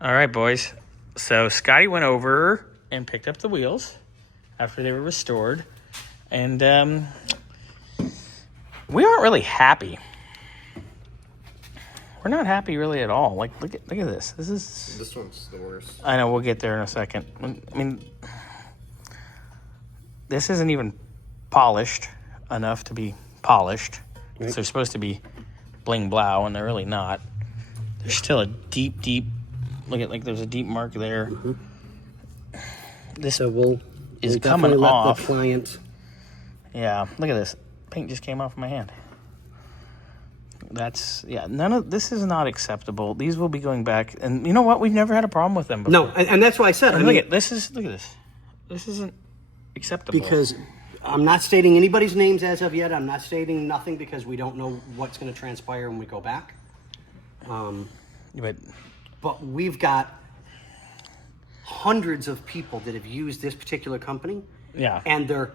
All right, boys. So Scotty went over and picked up the wheels after they were restored. And we aren't really happy. We're not happy really at all. Like, look at this. This one's the worst. I know, we'll get there in a second. I mean, this isn't even polished enough to be polished. Right. So they're supposed to be bling blow, and they're really not. There's still a deep, look at, like, there's a deep mark there. Mm-hmm. This so we'll coming off. The client. Yeah, look at this. Paint just came off my hand. That's, yeah, this is not acceptable. These will be going back, and you know what? We've never had a problem with them before. No, and that's why I said. Look at this. This isn't acceptable. Because I'm not stating anybody's names as of yet. I'm not stating nothing because we don't know what's going to transpire when we go back. But we've got hundreds of people that have used this particular company. Yeah. And they're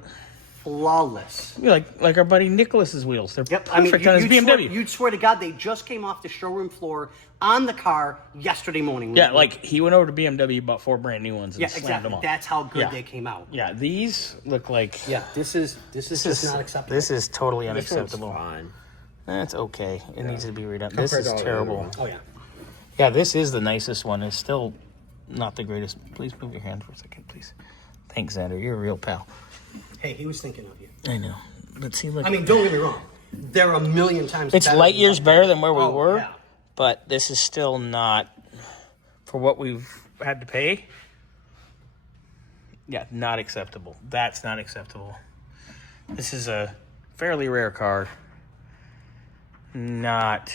flawless. Like our buddy Nicholas's wheels. They're perfect on his BMW. You'd swear to God they just came off the showroom floor on the car yesterday morning. Yeah, like he went over to BMW, bought 4 brand new ones, and slammed them on. That's how good they came out. Yeah, these look like. Yeah, this is just not acceptable. This is totally unacceptable. This one's fine. That's okay. It needs to be redone. This is terrible. Oh yeah. Yeah, this is the nicest one. It's still not the greatest. Please move your hand for a second, please. Thanks, Xander. You're a real pal. Hey, he was thinking of you. I know. But see, look. I mean, don't get me wrong. They're a million times it's better. Light years better than where we were. Yeah. But this is still not, for what we've had to pay. Yeah, not acceptable. That's not acceptable. This is a fairly rare car. Not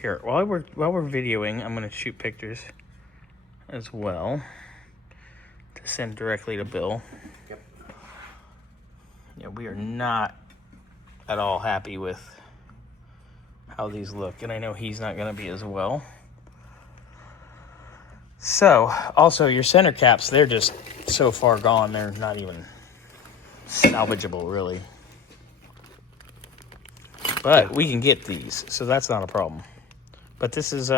here. While we're videoing, I'm going to shoot pictures as well to send directly to Bill. Yep. Yeah, we are not at all happy with how these look, and I know he's not going to be as well. So, also your center caps, they're just so far gone, they're not even salvageable, really. But we can get these, so that's not a problem. But this is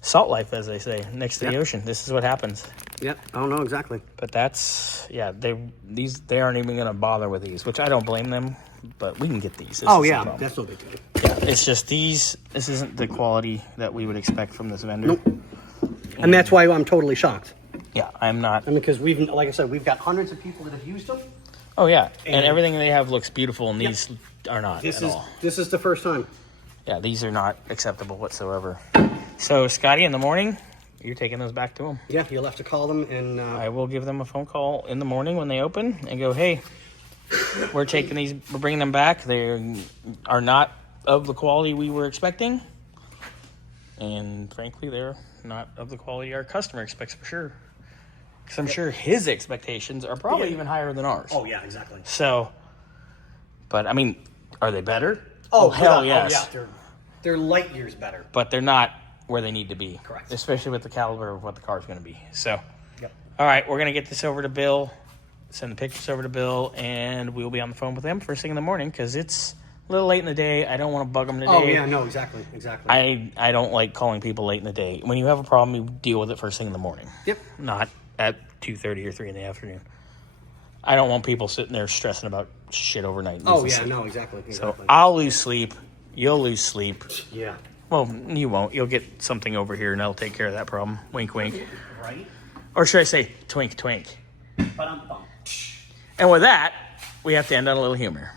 salt life, as they say, next to the ocean. This is what happens. Yep, I don't know exactly. But that's, yeah, they aren't even going to bother with these, which I don't blame them, but we can get these. That's no big deal. Yeah, it's just this isn't the quality that we would expect from this vendor. Nope. And that's why I'm totally shocked. Yeah, I'm not. I mean, because like I said, we've got hundreds of people that have used them. Oh, yeah, and everything they have looks beautiful, and these are not at all. This is the first time. Yeah, these are not acceptable whatsoever. So, Scotty, in the morning, you're taking those back to them? Yeah, you'll have to call them, and I will give them a phone call in the morning when they open and go, hey, we're bringing them back. They are not of the quality we were expecting, and frankly, they're not of the quality our customer expects for sure. Because I'm sure his expectations are probably even higher than ours. Oh, yeah, exactly. So, but I mean, are they better? Oh, hell yes. Oh, yeah, they're light years better. But they're not where they need to be. Correct. Especially with the caliber of what the car's going to be. So, all right, we're going to get this over to Bill, send the pictures over to Bill, and we'll be on the phone with them first thing in the morning because it's a little late in the day. I don't want to bug them today. Oh, yeah, no, exactly. I don't like calling people late in the day. When you have a problem, you deal with it first thing in the morning. Yep. Not at 2:30 or 3 in the afternoon. I don't want people sitting there stressing about shit overnight. Oh, yeah, no, exactly. So I'll lose sleep. You'll lose sleep. Yeah. Well, you won't. You'll get something over here, and that'll take care of that problem. Wink, wink. Right? Or should I say, twink, twink. Ba-dum-bum. And with that, we have to end on a little humor.